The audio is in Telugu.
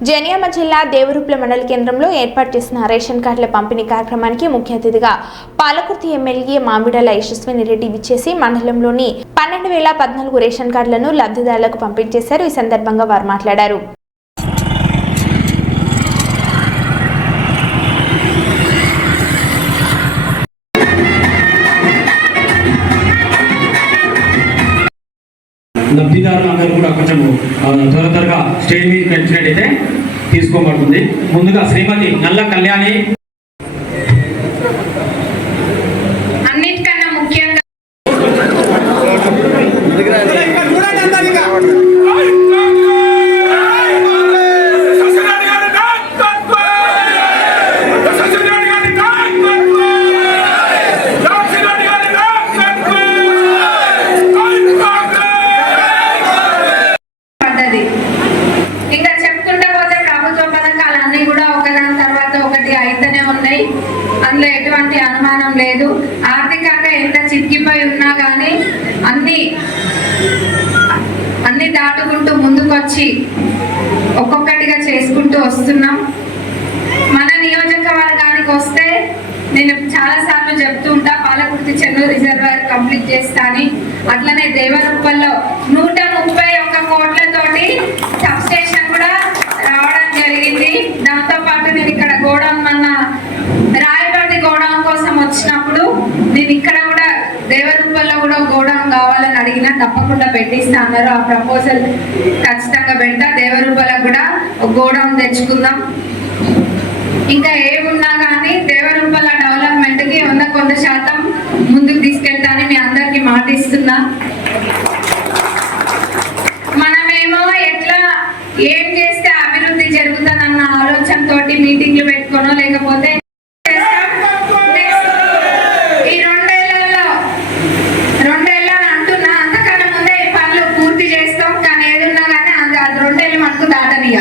జనియామ జిల్లా దేవరూప్ల మండల కేంద్రంలో ఏర్పాటు చేసిన రేషన్ కార్డుల పంపిణీ కార్యక్రమానికి ముఖ్య అతిథిగా పాలకుర్తి ఎమ్మెల్యే మామిడాల యశస్విని రెడ్డి విచ్చేసి మండలంలోని పన్నెండు వేల పద్నాలుగు రేషన్ కార్డులను లబ్ధిదారులకు పంపిణీ చేశారు. ఈ సందర్భంగా వారు మాట్లాడారు. లబ్ధిదారులు అందరూ కూడా కొంచెం త్వర త్వరగా స్టేజ్ మీద పెంచినట్టయితే తీసుకోబడుతుంది. ముందుగా శ్రీమతి నల్ల కళ్యాణి దాంట్లో ఎటువంటి అనుమానం లేదు. ఆర్థికంగా ఎంత చిక్కిపోయి ఉన్నా కానీ అన్ని అన్ని దాటుకుంటూ ముందుకొచ్చి ఒక్కొక్కటిగా చేసుకుంటూ వస్తున్నాం. మన నియోజకవర్గానికి వస్తే నేను చాలా సార్లు చెప్తూ ఉంటా పాలకుర్తి చెన్నూరు రిజర్వాయర్ కంప్లీట్ చేస్తాను అట్లనే దేవరూపల్లో నూట ఇక్కడ కూడా దేవరూపంలో కూడా గోడౌన్ కావాలని అడిగినా తప్పకుండా పెట్టిస్తా అన్నారు. ఆ ప్రపోజల్ ఖచ్చితంగా పెడతా. దేవరూపంలో కూడా ఒక గోడౌన్ తెచ్చుకుందాం. ఇంకా ఏమున్నా కానీ దేవరూపల డెవలప్మెంట్కి వంద కొంత శాతం ముందుకు తీసుకెళ్తానని మీ అందరికి మాటిస్తున్నా. మనమేమో ఎట్లా ఏం చేస్తే అభివృద్ధి జరుగుతుందన్న ఆలోచనతోటి మీటింగ్లు పెట్టుకోనో లేకపోతే దాటనియ